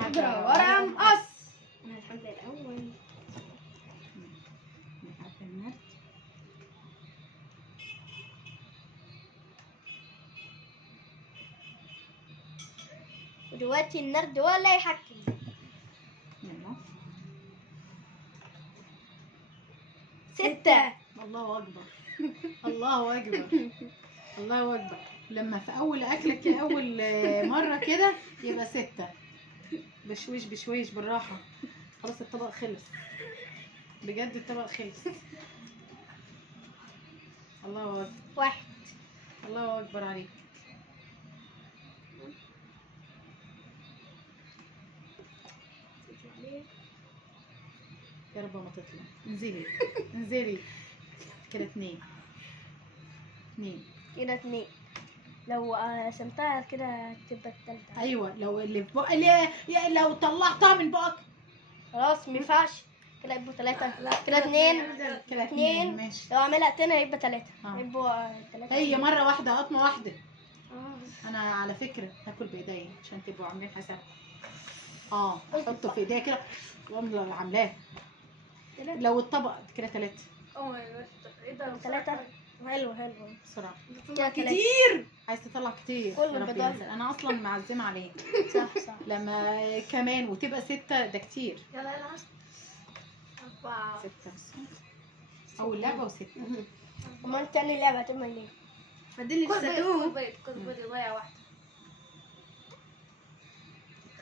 حجر ورقة مقص. انا الحمد الاول. ودلوقتي النرد ولا يحكم. يلا 6. الله اكبر. الله اكبر. الله اكبر. لما في اول اكلك اول مره كده يبقى 6. بشويش بشويش بالراحه. خلاص الطبق خلص بجد، الطبق خلص. الله اكبر. 1. الله اكبر عليك. يا رب ما تطلع. انزلي انزلي. كده 2. كده 2. لو قسمتها كده تبقى التالتة. ايوه لو اللي في بقى لو طلعتها من بقك خلاص مينفعش. كده يبقوا 3. كده 2. كده 2 2. ماشي. لو عملها تاني هيبقى 3. آه. يبقوا 3. هي مره واحده قطمه واحده. انا على فكره هاكل بايديا عشان تبقوا عاملين حساب. احطه في ايديا كده وامضي عاملاه. لو الطبق كده 3. ايه ده 3. حلو بسرعه. كده 3. كتير. عايز تطلع كتير. كله يا رب بضل. ينزل. انا اصلا معزمه عليه. صح. لما كمان وتبقى 6 ده كتير. يلا 4. 6 اول لعبه و6. امال تاني لعبة هتعمل ايه؟ فاضل لي الستون. كل بيض ضايع واحدة.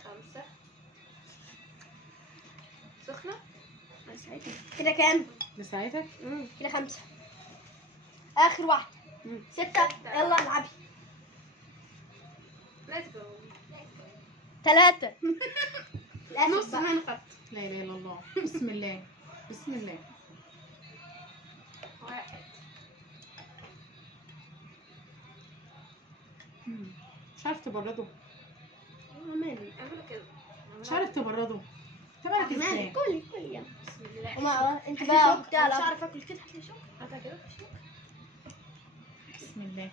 5 سخنة. كده كام؟ بساعدك. كده 5. اخر واحدة. 6. يلا العبي. ليتس جو. 3. نص هنخط. لا اله الا الله. بسم الله بسم الله. 1 مش عارف تبرده. مالي. اعمل كده. مش عارف تبرده. انت مالك ازاي؟ كلي يلا. بسم الله. وما انت بقى مش بتلعب. عارف اكل كده. هات لي شوك. هاتها كده. بسم الله.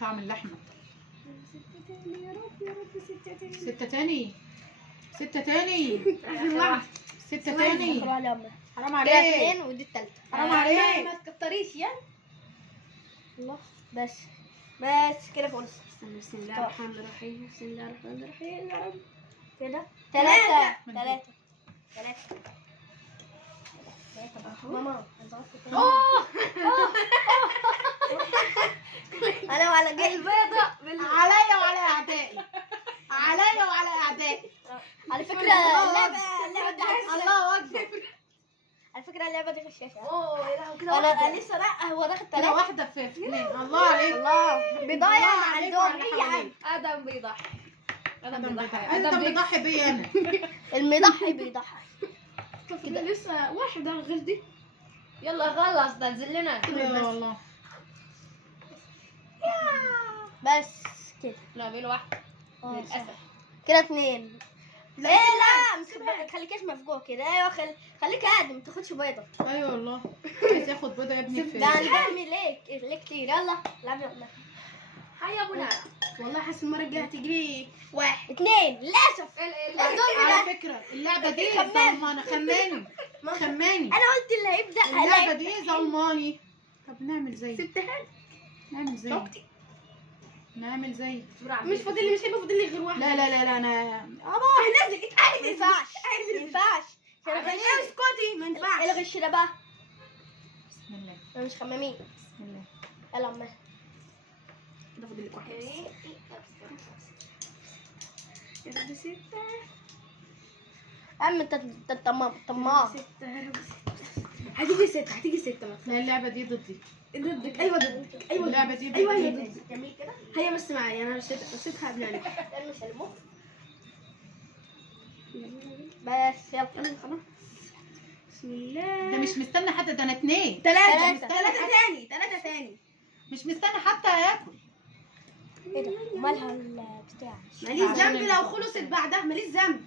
طعم اللحمه. 6 تاني. 6 تاني. اخر واحد. 6 تاني. اخر واحدة يلا. حرام كده عليك. 2 ودي التالتة. حرام عليك. ما تكتريش يا. الله. بس كده خلص. بسم الله الرحمن الرحيم. بسم الله الرحمن الرحيم. يا رب. كده 3. 3. ماما انا وعلى جيل البيضة عليا وعلى اعدائي. عليا وعلى اعدائي. على فكرة اللعبة دي الله اكبر. على فكرة اللعبة دي غشاشة. اوه يا لهوي كده انا واحدة. لسه لا هو داخل كده 3. واحده في 2. الله عليك. الله بيضيع الله مع عليك الدور وعلى ايه يا عم. حواليك. ادم بيضحي. انت بتضحي بيا انا. المضحي بيضحي. كده لسه واحدة غير دي. يلا خلص ده نزل لنا. يا والله. بس كده. لا بيقول واحدة للأسف. كده 2. لا ما تخليكيش مفجوع كده. ايوه خليك قاعد ما تاخدش بيضة. ايوه والله. عايز ياخد بيضه يا ابني في. ده انا بعمل ليه كتير. يلا العب يلا. هيا ابو نعم. والله حاسس المرة الجاية هتجي لي 1 2 للاسف. على فكره اللعبه دي ظلمانه. خماني. انا قلت اللي هيبدا اللعبه دي ظلماني. طب نعمل زي سبتها. نعمل زي مش فاضل لي. مش هيبقى فاضل لي غير واحدة. لا انا هنزل اتعالي. ما ينفعش اسكتي. ما ينفعش. الغي الشيله بقى. بسم الله احنا مش خمامين. بسم الله. يلا عمال. ده فاضل لك واحدة بس. يا رب 6. يا عم انت طماع. 6. هتيجي 6 ما لا اللعبه دي ضدي. ضدك. ايوه ضدك. ايوه اللعبه دي ايوه ضدي. هي ضدك. جميل كده. هي بس معايا. انا رصيتها قبل انا. يلا سلموه. بس يلا خلاص. بسم الله. ده مش مستني حتى. ده انا 2. 3 تاني. مش مستني حتى ياكل. ايه ده مالها البتاع. ماليش ذنب لو خلصت بعدها. ماليش ذنب.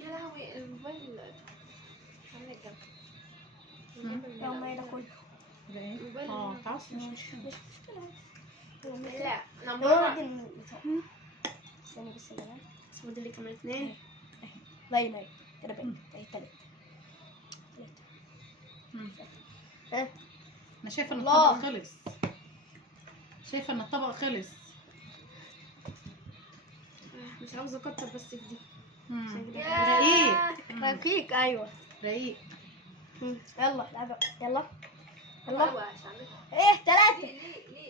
يا لهوي الموبايل. خليك جنب. يلا ما ده كله. كده ايه؟ اه خلاص مش مشكلة. مش مشكلة. لا هو نمبر دي استني بس يا جماعة. بس فاضل لي كمان 2. باين اهي كده باين اهي تلاتة. مم. ها انا شايفة ان الله. الطبق خلص. شايفة ان الطبق خلص. مش عاوزة اكتر بس في دي. مم. يا. رقيق. رقيق ايوه. رقيق. يلا العب يلا يلا. يلا ايه تلاتة.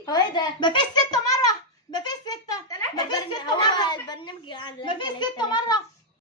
هو ايه ده؟ مفيش 6 مرة. مفيش 6. مفيش 6 هو مرة. البرنامج عن مفيش 6 مرة.